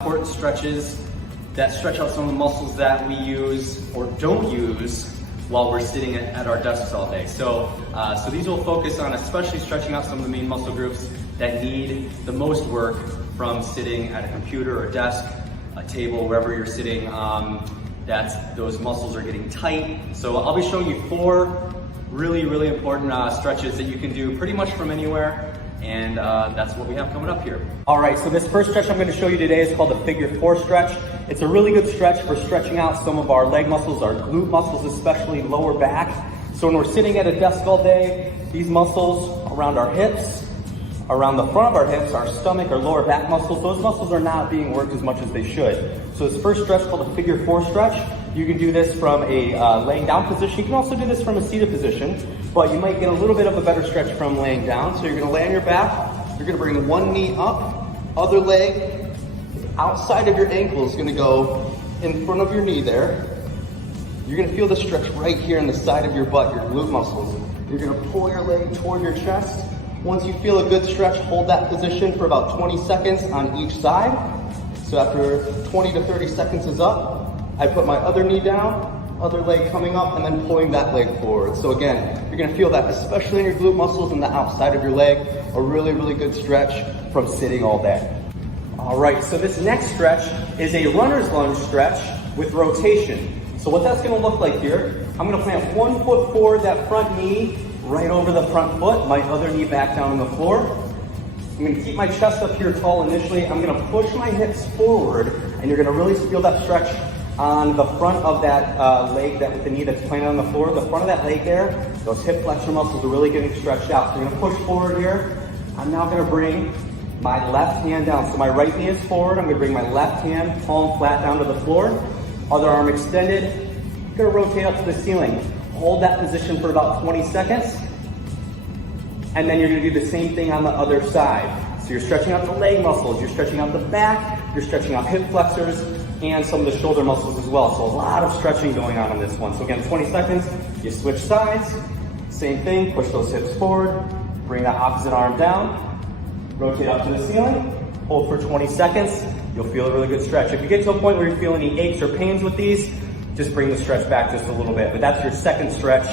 Important stretches that stretch out some of the muscles that we use or don't use while we're sitting at our desks all day. So these will focus on especially stretching out some of the main muscle groups that need the most work from sitting at a computer or a desk, a table, wherever you're sitting. Those muscles are getting tight. So I'll be showing you 4 really important stretches that you can do pretty much from anywhere. And that's what we have coming up here. All right, so this first stretch I'm going to show you today is called the figure 4 stretch. It's a really good stretch for stretching out some of our leg muscles, our glute muscles, especially lower back. So when we're sitting at a desk all day, these muscles around our hips, around the front of our hips, our stomach, our lower back muscles, those muscles are not being worked as much as they should. So this first stretch called the figure 4 stretch, you can do this from a laying down position. You can also do this from a seated position, but you might get a little bit of a better stretch from laying down. So you're gonna lay on your back, you're gonna bring one knee up, other leg outside of your ankle is gonna go in front of your knee there. You're gonna feel the stretch right here in the side of your butt, your glute muscles. You're gonna pull your leg toward your chest. Once you feel a good stretch, hold that position for about 20 seconds on each side. So after 20 to 30 seconds is up, I put my other knee down, other leg coming up, and then pulling that leg forward. So again, you're gonna feel that, especially in your glute muscles and the outside of your leg, a really good stretch from sitting all day. All right, so this next stretch is a runner's lunge stretch with rotation. So what that's gonna look like here, I'm gonna plant one foot forward, that front knee right over the front foot, my other knee back down on the floor. I'm gonna keep my chest up here tall initially. I'm gonna push my hips forward, and you're gonna really feel that stretch on the front of that leg, with the knee that's planted on the floor. The front of that leg there, those hip flexor muscles are really getting stretched out. So you're gonna push forward here. I'm now gonna bring my left hand down. So my right knee is forward. I'm gonna bring my left hand palm flat down to the floor. Other arm extended. I'm gonna rotate up to the ceiling. Hold that position for about 20 seconds. And then you're gonna do the same thing on the other side. So you're stretching out the leg muscles, you're stretching out the back, you're stretching out hip flexors, and some of the shoulder muscles as well. So a lot of stretching going on this one. So again, 20 seconds, you switch sides, same thing, push those hips forward, bring that opposite arm down, rotate up to the ceiling, hold for 20 seconds, you'll feel a really good stretch. If you get to a point where you feel any aches or pains with these, just bring the stretch back just a little bit. But that's your second stretch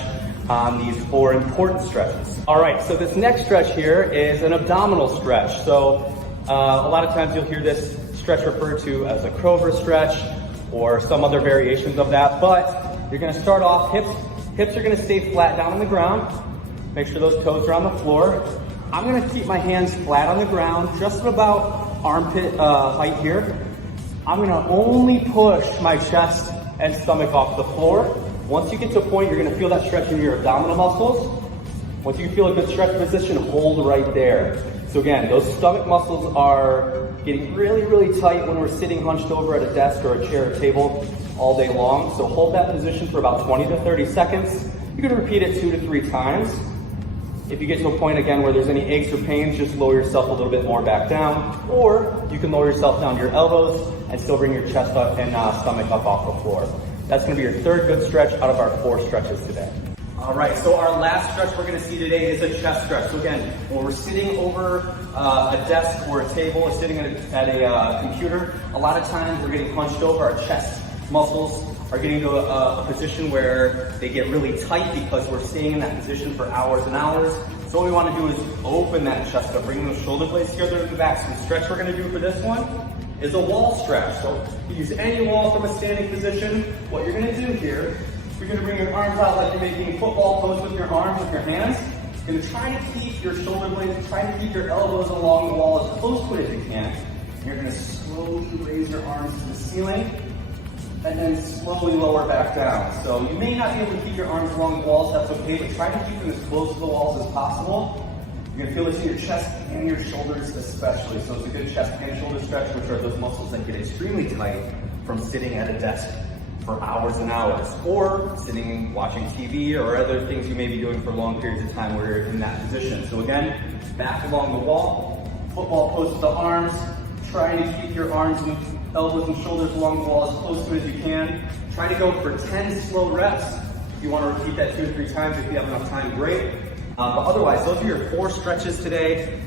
on these 4 important stretches. All right, so this next stretch here is an abdominal stretch. So a lot of times you'll hear this stretch referred to as a Krover stretch or some other variations of that, but you're gonna start off, hips are gonna stay flat down on the ground. Make sure those toes are on the floor. I'm gonna keep my hands flat on the ground, just about armpit height here. I'm gonna only push my chest and stomach off the floor. Once you get to a point, you're gonna feel that stretch in your abdominal muscles. Once you feel a good stretch position, hold right there. So again, those stomach muscles are getting really tight when we're sitting hunched over at a desk or a chair or table all day long. So hold that position for about 20 to 30 seconds. You're gonna repeat it 2 to 3 times. If you get to a point again where there's any aches or pains, just lower yourself a little bit more back down, or you can lower yourself down to your elbows and still bring your chest up and stomach up off the floor. That's gonna be your 3rd good stretch out of our 4 stretches today. All right, so our last stretch we're gonna see today is a chest stretch. So again, when we're sitting over a desk or a table or sitting at a computer, a lot of times we're getting hunched over, our chest muscles are getting to a position where they get really tight because we're staying in that position for hours and hours. So what we wanna do is open that chest up, bring those shoulder blades together in the back. So the stretch we're gonna do for this one is a wall stretch. So you use any wall from a standing position. What you're gonna do here, you're gonna bring your arms out like you're making football pose with your arms, with your hands. You're gonna try to keep your shoulder blades, try to keep your elbows along the wall as close to it as you can. You're gonna slowly raise your arms to the ceiling and then slowly lower back down. So you may not be able to keep your arms along the walls, that's okay, but try to keep them as close to the walls as possible. You're gonna feel this in your chest and your shoulders especially. So it's a good chest and shoulder stretch, which are those muscles that get extremely tight from sitting at a desk for hours and hours, or sitting watching TV or other things you may be doing for long periods of time where you're in that position. So again, back along the wall, football pose with the arms, trying to keep your arms and elbows and shoulders along the wall as close to it as you can. Try to go for 10 slow reps. If you want to repeat that 2 or 3 times, if you have enough time, great. But otherwise, those are your 4 stretches today.